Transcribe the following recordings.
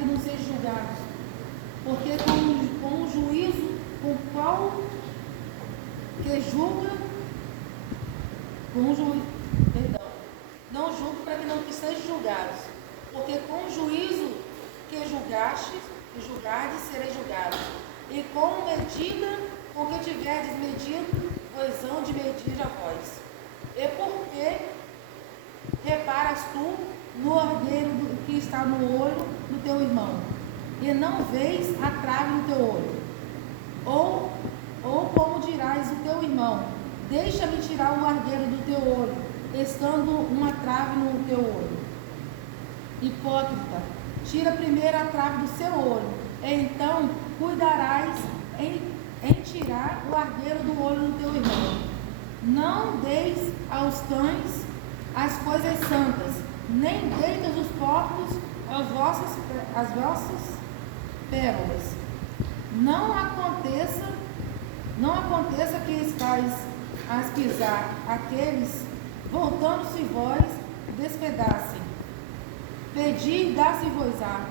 que não sejam julgados. Porque com o juízo com qual que julga, não julgo para que não sejam julgados. Porque com o juízo que julgardes, sereis julgados. E com medida com que tiverdes medido, vos hão de medir a vós. E porque reparas tu no orgueiro que está no olho do teu irmão, e não vês a trave no teu olho? Ou como dirás o teu irmão, deixa-me tirar o argueiro do teu olho, estando uma trave no teu olho? Hipócrita, tira primeiro a trave do seu olho, e então cuidarás em tirar o argueiro do olho do teu irmão. Não deis aos cães as coisas santas, nem deitas os porcos as vossas pérolas. Não aconteça que estáis a pisar aqueles, voltando-se vós, despedacem. Pedi, dá-se-vos-á,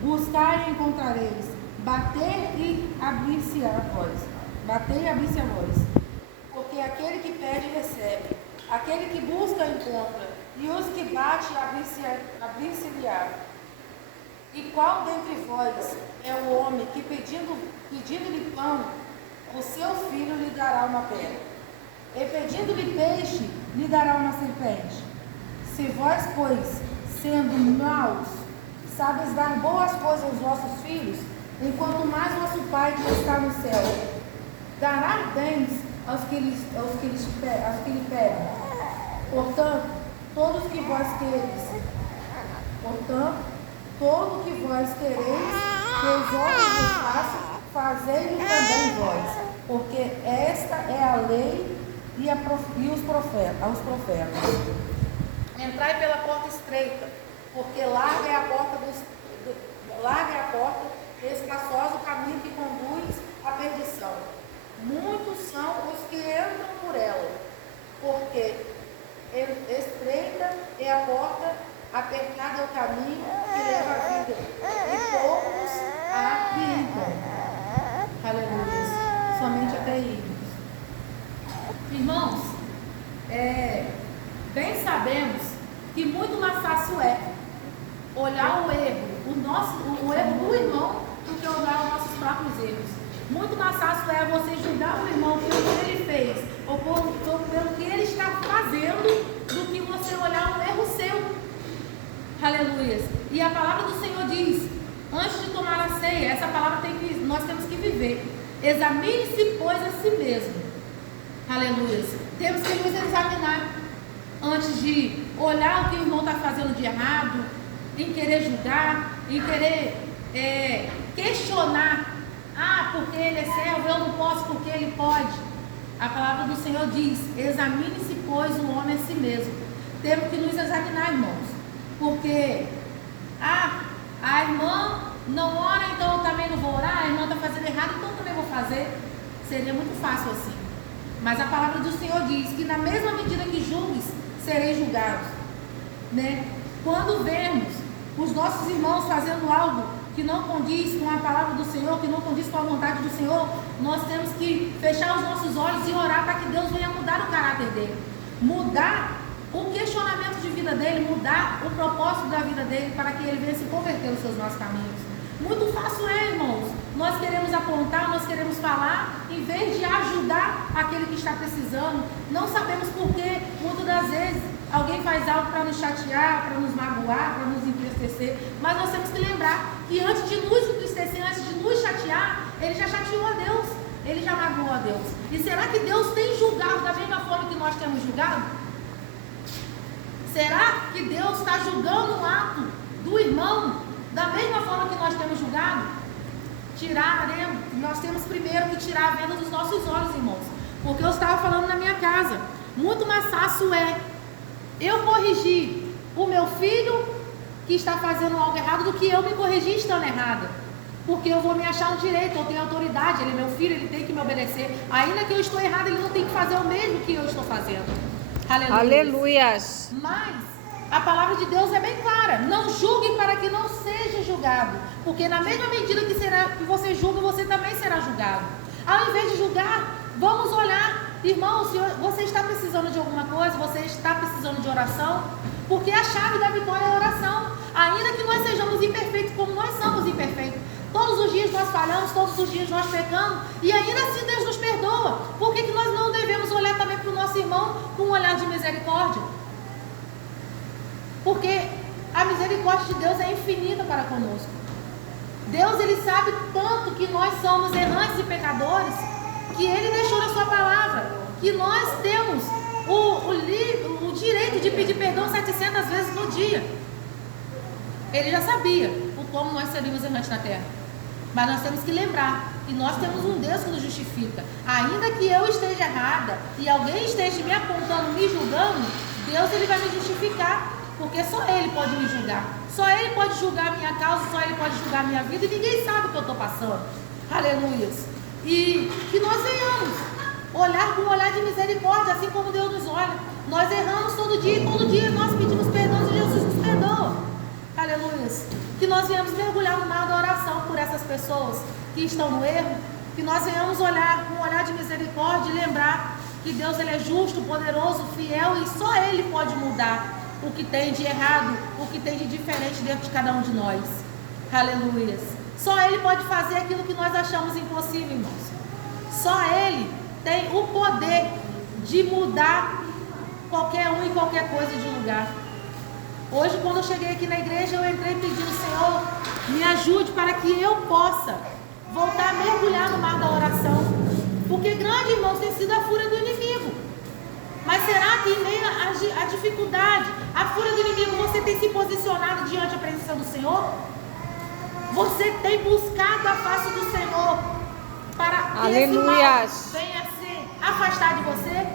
buscai e encontrareis, bater e abrir-se a vós. Porque aquele que pede, recebe, aquele que busca, encontra, e os que bate, abrir-se-lhe-á. E qual dentre vós é o homem que, pedindo-lhe pão, o seu filho lhe dará uma pedra? E pedindo-lhe peixe, lhe dará uma serpente? Se vós, pois, sendo maus, sabes dar boas coisas aos vossos filhos, enquanto mais vosso Pai que está no céu dará bens aos que lhe pedem. Portanto, todo o que vós quereis que os outros vos façam, fazei-o também vós, porque esta é a lei e os profetas. Entrai pela porta estreita, porque larga é a porta, espaçoso o caminho que conduz à perdição. Muitos são os que entram por ela, porque estreita é a porta, apertado é o caminho que leva à vida, e poucos há que entram. Aleluia. Somente até irmos. Irmãos, bem sabemos que muito mais fácil é olhar o erro do irmão do que olhar os nossos próprios erros. Muito mais fácil é você julgar o irmão pelo que ele fez ou pelo que ele está fazendo do que você olhar um erro seu. Aleluia. E a palavra do Senhor diz, antes de tomar a ceia, essa palavra nós temos que viver. Examine-se, pois, a si mesmo. Aleluia. Temos que nos examinar antes de olhar o que o irmão está fazendo de errado, em querer julgar, em querer questionar. Porque ele é servo, eu não posso porque ele pode. A palavra do Senhor diz, examine-se, pois, o homem a si mesmo. Temos que nos examinar, irmãos. Porque, a irmã não ora, então eu também não vou orar, a irmã está fazendo errado, então eu também vou fazer. Seria muito fácil assim. Mas a palavra do Senhor diz que na mesma medida que julgues, sereis julgados. Né? Quando vemos os nossos irmãos fazendo algo que não condiz com a palavra do Senhor, que não condiz com a vontade do Senhor, nós temos que fechar os nossos olhos e orar para que Deus venha mudar o caráter dele, mudar o questionamento de vida dele, mudar o propósito da vida dele, para que ele venha se converter nos seus nossos caminhos. Muito fácil irmãos, nós queremos apontar, nós queremos falar, em vez de ajudar aquele que está precisando. Não sabemos por que, muitas das vezes, alguém faz algo para nos chatear, para nos magoar, para nos entristecer, mas nós temos que lembrar que antes de nos entristecer, antes de nos chatear, ele já chateou a Deus, ele já magoou a Deus. E será que Deus tem julgado da mesma forma que nós temos julgado? Será que Deus está julgando o ato do irmão da mesma forma que nós temos julgado? Nós temos primeiro que tirar a venda dos nossos olhos, irmãos, porque eu estava falando na minha casa, muito mais fácil é eu corrigir o meu filho que está fazendo algo errado do que eu me corrigir estando errada, porque eu vou me achar no direito, eu tenho autoridade, ele é meu filho, ele tem que me obedecer, ainda que eu estou errado, ele não tem que fazer o mesmo que eu estou fazendo. Aleluia. Aleluias. Mas a palavra de Deus é bem clara, não julgue para que não seja julgado. julgado. Porque na mesma medida que você julga, você também será julgado. Ao invés de julgar, vamos olhar. Irmão, se você está precisando de alguma coisa, você está precisando de oração, porque a chave da vitória é a oração. Ainda que nós sejamos imperfeitos, como nós somos imperfeitos. Todos os dias nós falhamos, todos os dias nós pecamos, e ainda assim Deus nos perdoa. Por que nós não devemos olhar também para o nosso irmão com um olhar de misericórdia? Porque a misericórdia de Deus é infinita para conosco. Deus, Ele sabe tanto que nós somos errantes e pecadores, que Ele deixou na sua palavra, que nós temos o direito de pedir perdão 700 vezes no dia. Ele já sabia o como nós seríamos errantes na terra. Mas nós temos que lembrar que nós temos um Deus que nos justifica. Ainda que eu esteja errada e alguém esteja me apontando, me julgando, Deus, Ele vai me justificar. Porque só Ele pode me julgar. Só Ele pode julgar a minha causa, só Ele pode julgar a minha vida, e ninguém sabe o que eu estou passando. Aleluia. E que nós venhamos olhar com um olhar de misericórdia, assim como Deus nos olha. Nós erramos todo dia, e todo dia nós pedimos perdão e Jesus nos perdoa. Aleluia. Que nós venhamos mergulhar no mar da oração por essas pessoas que estão no erro. Que nós venhamos olhar com um olhar de misericórdia e lembrar que Deus, Ele é justo, poderoso, fiel, e só Ele pode mudar o que tem de errado, o que tem de diferente dentro de cada um de nós. Aleluia. Só Ele pode fazer aquilo que nós achamos impossível, irmãos. Só Ele tem o poder de mudar qualquer um e qualquer coisa de lugar. Hoje, quando eu cheguei aqui na igreja, eu entrei pedindo: Senhor, me ajude para que eu possa voltar a mergulhar no mar da oração. Porque grande, irmãos, tem sido a fúria do inimigo. Mas será que em meio à dificuldade, à fúria do inimigo, você tem se posicionado diante da presença do Senhor? Você tem buscado a face do Senhor para que esse mal venha se afastar de você?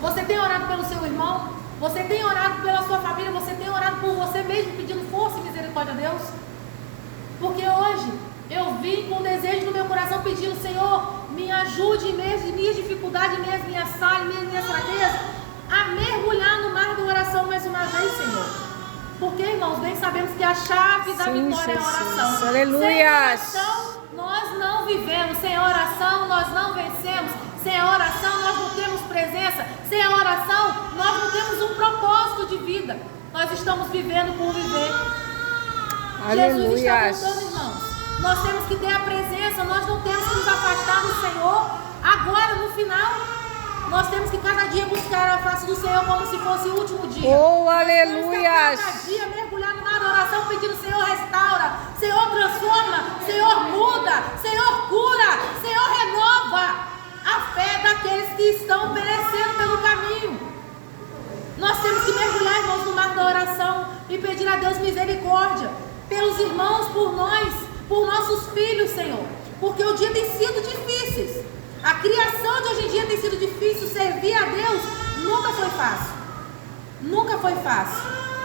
Você tem orado pelo seu irmão? Você tem orado pela sua família? Você tem orado por você mesmo, pedindo força e misericórdia a Deus? Porque hoje eu vim com desejo no meu coração pedindo: Senhor, me ajude em minhas dificuldades, em minhas falhas, em minhas fraquezas, a mergulhar no mar da oração mais uma vez, Senhor. Porque, irmãos, bem sabemos que a chave da vitória é a oração. Aleluia. Sem oração nós não vivemos, sem oração nós não vencemos, sem oração nós não temos presença, sem a oração nós não temos um propósito de vida. Nós estamos vivendo por viver. Jesus está voltando, irmãos. Nós temos que ter a presença, nós não temos que nos afastar do Senhor. Agora, no final, nós temos que cada dia buscar a face do Senhor como se fosse o último dia. Oh, aleluia! Cada dia mergulhar no mar da oração pedindo: Senhor, restaura, Senhor, transforma, Senhor, muda, Senhor, cura, Senhor, renova a fé daqueles que estão perecendo pelo caminho. Nós temos que mergulhar, irmãos, no mar da oração e pedir a Deus misericórdia pelos irmãos, por nós, por nossos filhos, Senhor, porque o dia tem sido difícil. A criação de hoje em dia tem sido difícil. Servir a Deus nunca foi fácil. Nunca foi fácil.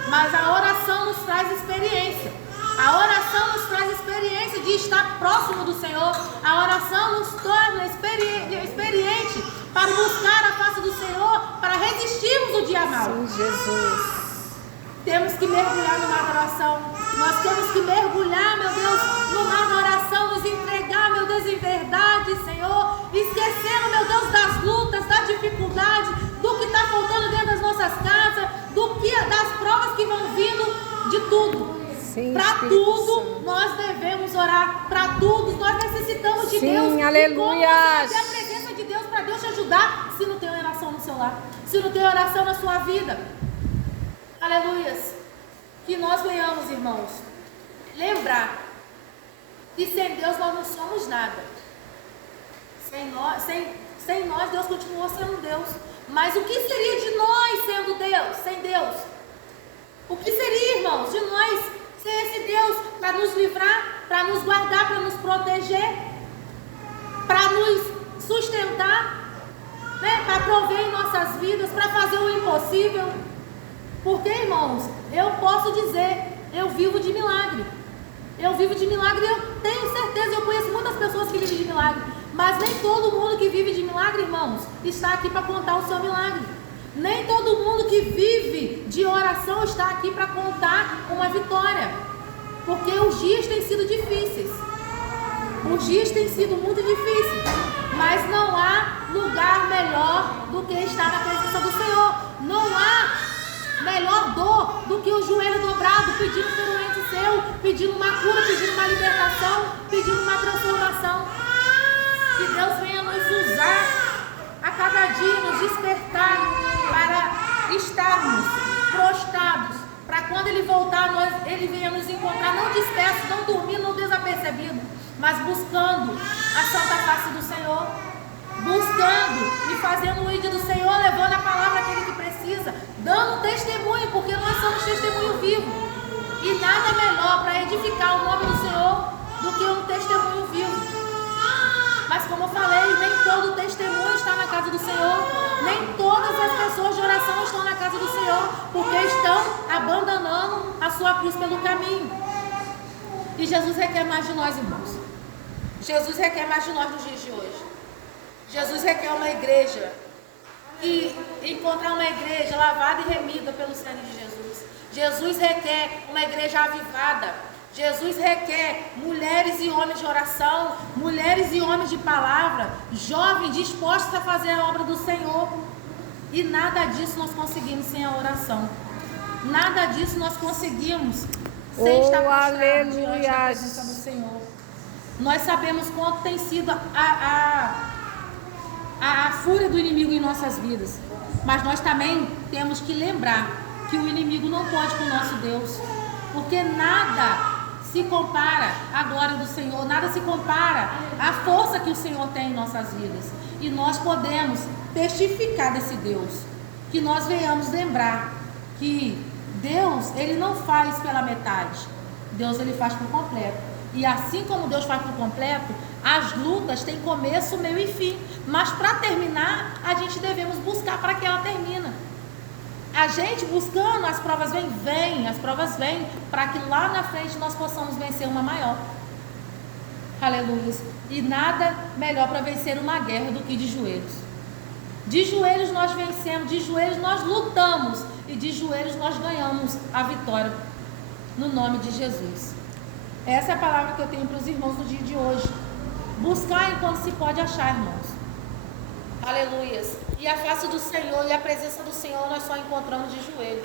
Mas a oração nos traz experiência. A oração nos traz experiência de estar próximo do Senhor. A oração nos torna experiente para buscar a face do Senhor, para resistirmos o dia mau. Sim, Jesus. Temos que mergulhar no mar da oração. Nós temos que mergulhar, meu Deus, no mar da oração, nos entregar, meu Deus, em verdade, Senhor, esquecendo, meu Deus, das lutas, da dificuldade, do que está faltando dentro das nossas casas, das provas que vão vindo, de tudo. Para tudo nós devemos orar, para tudo nós necessitamos de Deus. Aleluia. E como você vai ter a presença de Deus para Deus te ajudar se não tem oração no seu lar, se não tem oração na sua vida? Aleluias. Que nós venhamos, irmãos, lembrar que sem Deus nós não somos nada. Sem nós, Deus continua sendo Deus. Mas o que seria de nós sendo Deus, sem Deus? O que seria, irmãos, de nós sem esse Deus para nos livrar, para nos guardar, para nos proteger, para nos sustentar, né? Para prover em nossas vidas, para fazer o impossível? Porque, irmãos, eu posso dizer, eu vivo de milagre. Eu vivo de milagre, eu tenho certeza, eu conheço muitas pessoas que vivem de milagre. Mas nem todo mundo que vive de milagre, irmãos, está aqui para contar o seu milagre. Nem todo mundo que vive de oração está aqui para contar uma vitória. Porque dias têm sido difíceis. Os dias têm sido muito difíceis. Mas não há lugar melhor do que estar na presença do Senhor. Não há melhor dor do que o joelho dobrado, pedindo por um ente seu, pedindo uma cura, pedindo uma libertação, pedindo uma transformação. Que Deus venha nos usar a cada dia, nos despertar para estarmos prostrados, para quando Ele voltar, Ele venha nos encontrar, não dispersos, não dormindo, não desapercebido, mas buscando a santa face do Senhor, buscando e fazendo o ídolo do Senhor, levando a palavra àquele que precisa, dando testemunho, porque nós somos testemunho vivo, e nada melhor para edificar o nome do Senhor do que um testemunho vivo. Mas como eu falei, nem todo testemunho está na casa do Senhor, nem todas as pessoas de oração estão na casa do Senhor, porque estão abandonando a sua cruz pelo caminho. E Jesus requer mais de nós, irmãos. Jesus requer mais de nós nos dias de hoje. Jesus requer uma igreja, e encontrar uma igreja lavada e remida pelo sangue de Jesus. Jesus requer uma igreja avivada. Jesus requer mulheres e homens de oração, mulheres e homens de palavra, jovens dispostos a fazer a obra do Senhor. E nada disso nós conseguimos sem a oração. Nada disso nós conseguimos sem estar prostrado diante da presença do Senhor. Nós sabemos quanto tem sido a fúria do inimigo em nossas vidas. Mas nós também temos que lembrar que o inimigo não pode com o nosso Deus. Porque nada se compara à glória do Senhor, nada se compara à força que o Senhor tem em nossas vidas. E nós podemos testificar desse Deus, que nós venhamos lembrar que Deus, Ele não faz pela metade, Deus, Ele faz por completo. E assim como Deus faz por completo, as lutas têm começo, meio e fim, mas para terminar, a gente devemos buscar para que ela termine. A gente buscando, as provas as provas vêm, para que lá na frente nós possamos vencer uma maior. Aleluia. E nada melhor para vencer uma guerra do que de joelhos. De joelhos nós vencemos, de joelhos nós lutamos, e de joelhos nós ganhamos a vitória, no nome de Jesus. Essa é a palavra que eu tenho para os irmãos no dia de hoje. Buscar enquanto se pode achar, irmãos. Aleluias. E a face do Senhor e a presença do Senhor nós só encontramos de joelho.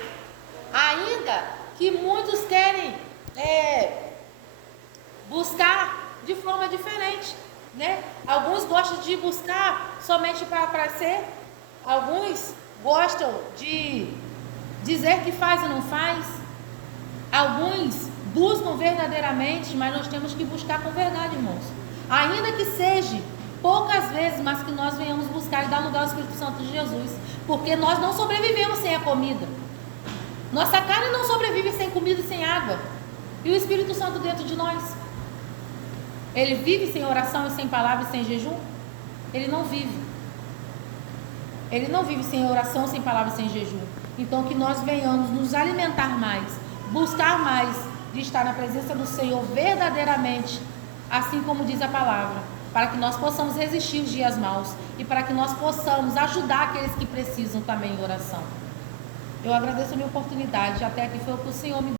Ainda que muitos querem buscar de forma diferente, né? Alguns gostam de buscar somente para aparecer. Alguns gostam de dizer que faz e não faz. Alguns buscam verdadeiramente, mas nós temos que buscar com verdade, irmãos. Ainda que seja poucas vezes, mas que nós venhamos buscar e dar lugar ao Espírito Santo de Jesus, porque nós não sobrevivemos sem a comida. Nossa carne não sobrevive sem comida e sem água. E o Espírito Santo dentro de nós, ele vive sem oração e sem palavra e sem jejum? Ele não vive. Ele não vive sem oração, sem palavra e sem jejum. Então que nós venhamos nos alimentar mais, buscar mais de estar na presença do Senhor verdadeiramente, assim como diz a palavra, para que nós possamos resistir os dias maus e para que nós possamos ajudar aqueles que precisam também em oração. Eu agradeço a minha oportunidade, até aqui foi o que o Senhor me deu.